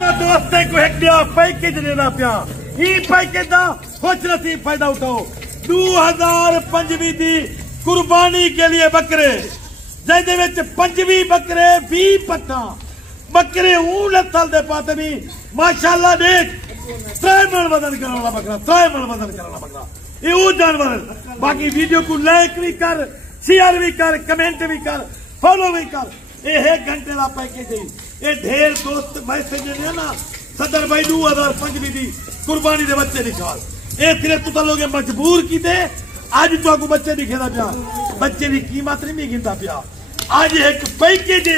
دوستے کو ایک دیا پیکج دینا پیا یہ پیکج دا خوش نصیب فائدہ اٹھاؤ 2025 دی قربانی کے لیے بکرے جہدے وچ 25 بکرے 20 پٹھا بکرے اون نسل دے پاتے بھی ماشاءاللہ دیکھ 3 من وزن کرنے والا بکرا 3 من وزن کرنے والا بکرا یہ وہ جانور باقی ویڈیو کو لائک بھی کر شیئر بھی کر کمنٹ بھی کر فالو بھی کر یہ 1 گھنٹے کا پیکج ہے یہ ڈھیر دوست میسج نے نا صدر بھائی 2025 دی قربانی دے بچے نکال یہ صرف تو لوگ مجبور کیتے آج تو کو بچے دکھینا پیا بچے دی قیمت نہیں گنتا پیا آج ایک پیکج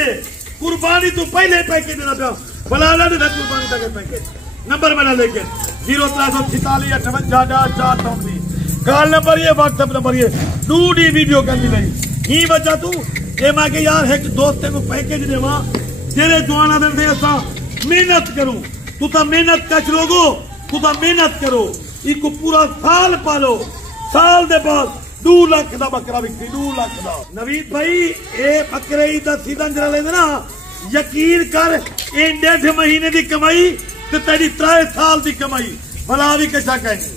قربانی تو پہلے پیکج دینا پیا بلانا دے قربانی تک پیکج نمبر میں نہ لے کے 034658 کال نمبر یہ واٹس ایپ نمبر یہ ڈوڈی ویڈیو کرنی نہیں ہی وجہ تو یہ میں کہ یار ایک دوستے کو پیکج دے وہاں جیرے دعانا دن دے ایسا محنت کرو تو تا محنت کچھ لوگو تو تا محنت کرو ایک کو پورا سال پالو سال دے بعد 2 لاکھ دا بکرا بکری 2 لاکھ دا نوید بھائی اے بکرے ہی دا سیدھن جرہ لے دینا یقین کر این 1.5 مہینے دی کمائی تو تیری 3 سال دی کمائی بھلا بھی کشا کہیں گے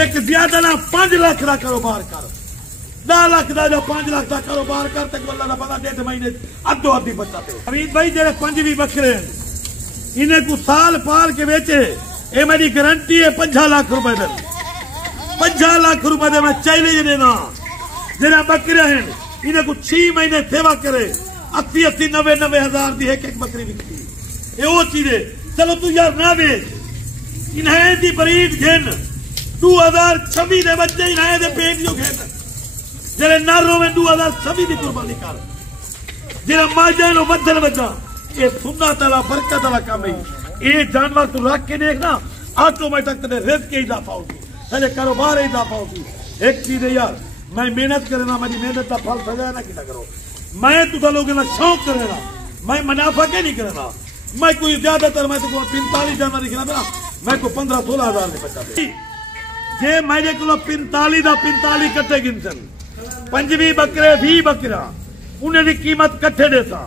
ایک زیادہ نہ 5 لاکھ دا کاروبار کر 10 لاکھ دا جو 5 لاکھ دا کاروبار کر تک واللہ نہ پتا 1.5 مہینے ادھو ادھی بچاتے ہو نوید بھائی جیرے 5 بکرے ہیں انہیں کو سال پال کے بیچے اے میری گارنٹی ہے 5 لاکھ روپے دے 5 لاکھ روپے دے میں چیلنج دینا جنہیں بکرے ہیں انہیں کو 6 مہینے سیوا کرے 80 90 ہزار دی ایک بکری بکتی یہ وہ چیزیں چلو تو یار نہ بیچ انہیں دی برید گھن 2026 دے بچے انہیں دے پیٹیوں گھن جنہیں ناروں میں 2026 دی قربانی کر جنہیں ماجہ لو بدل بچا یہ سنت اللہ برکت اللہ کام ہے یہ جانور تو رکھ کے دیکھنا آٹومیٹک تنے رزق کے اضافہ ہوگی تنے کاروبار اضافہ ہوگی ایک چیز ہے یار میں محنت کرنا میری محنت کا پھل سجائے نہ کیا کرو میں تو لوگوں کا شوق کرنا میں منافع کے نہیں کرنا میں کوئی زیادہ تر میں تو 45 جانور دکھنا پڑا میں کو 15-16 ہزار سے بچا دے جے میرے کو 45 کٹھے گنسن 5 بکرے 20 بکرا انہیں دی قیمت کٹھے دیتا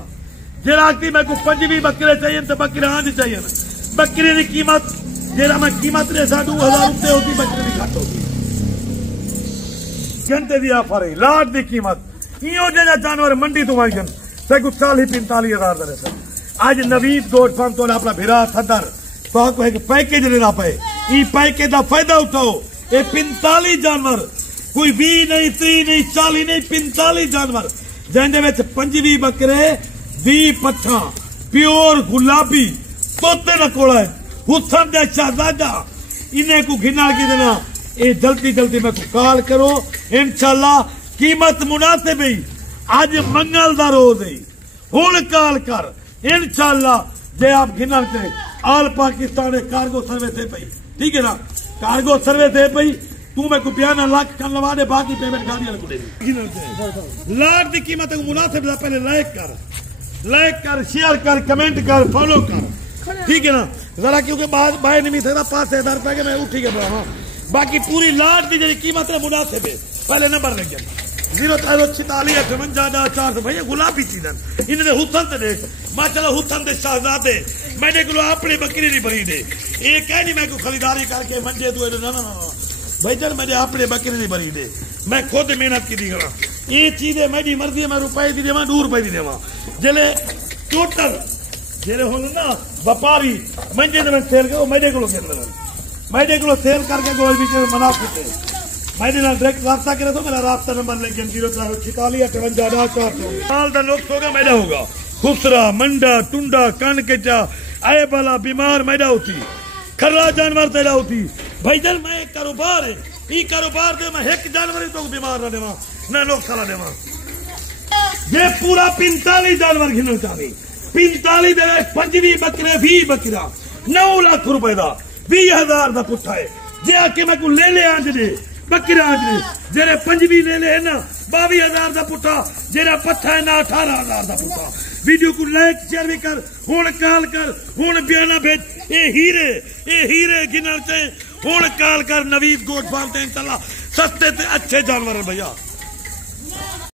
جیرا آگتی میں کو 5 بکرے چاہیے تو بکرے آنج چاہیے بکرے دی قیمت جیرا میں قیمت دے سا 2000 روپے ہوتی بکرے دی کھٹ ہوتی گھنٹے دی آفر ہے لاٹ دی قیمت یہ جیسا جانور منڈی تو مائیں گن سے کچھ 40-45 ہزار دے سا آج نوید گوٹ فارم تو نے اپنا بھیرا صدر تو آپ کو ایک پیکج لینا پائے یہ پیکج دا فائدہ اٹھاؤ یہ 45 جانور کوئی 20 نہیں 30 نہیں 40 نہیں 45 جانور جہاں میں 5 بکرے 20 پٹھا پیور گلابی توتے نہ کوڑا ہے حسن دے شہزادہ انہیں کو گھنا کی دینا اے جلدی میں کو کال کرو انشاءاللہ قیمت مناسب ہے آج منگل دا روز ہے ہون کال کر انشاءاللہ جے آپ گھنا کے آل پاکستان کارگو سروس ہے پئی ٹھیک ہے نا کارگو سروس ہے پئی تو میں کو 92 لاکھ کن لوا دے باقی پیمنٹ گاڑی کو دے دی لاکھ دی قیمت مناسب دا پہلے لائک کر شیئر کر کمنٹ کر فالو کر ٹھیک ہے نا ذرا کیونکہ باہر نہیں سکتا 5000 روپے کے میں اٹھی گیا ہاں باقی پوری لاٹ دی جی قیمت ہے مناسب ہے پہلے نمبر لے گیا 034658 بھائی گلابی چیزیں انہیں دے حسن تے دیکھ ماشاءاللہ حسن دے شہزادے میں نے کلو اپنی بکری نہیں بری دے یہ کہہ نہیں میں کو خریداری کر کے منڈے تو نہ بھائی جان میں نے اپنے بکری نہیں بری دے میں خود محنت کی دی کرا یہ چیزیں میری مرضی ہے میں روپے دی دیواں 2 روپے دی دیواں جلے ٹوٹل جلے ہوں نا وپاری منجے میں سیل کرو میرے کو سیل کر کے کوئی بھی منافع ہے میں نے ڈائریکٹ رابطہ کرے تو میرا رابطہ نمبر لے کے 034658 سال دا لوگ ہوگا میڈا ہوگا خسرا منڈا ٹنڈا کان کچا آئے بالا بیمار میڈا ہوتی کھرا جانور تیرا ہوتی بھائی جان میں ایک کاروبار ہے یہ کاروبار دے میں ایک جانور تو بیمار نہ دیواں نہ لوگ سلا دیواں یہ پورا 45 جانور گھنو چاہیے 45 دے 5 بکرے 20 بکرا 9 لاکھ روپے دا 20,000 دا پٹھا ہے جے آ کے میں کو لے لے آج دے بکرا آج دے جیرے 5 لے لے نا 22,000 دا پٹھا جیرے پٹھا ہے نا 18,000 دا پٹھا ویڈیو کو لائک شیئر بھی کر ہون کال کر ہون بیانہ بھیج اے ہیرے گنر چاہیں ہون کال کر نوید گوٹ فارم تے انشاءاللہ سستے تے اچھے جانور ہیں بھیا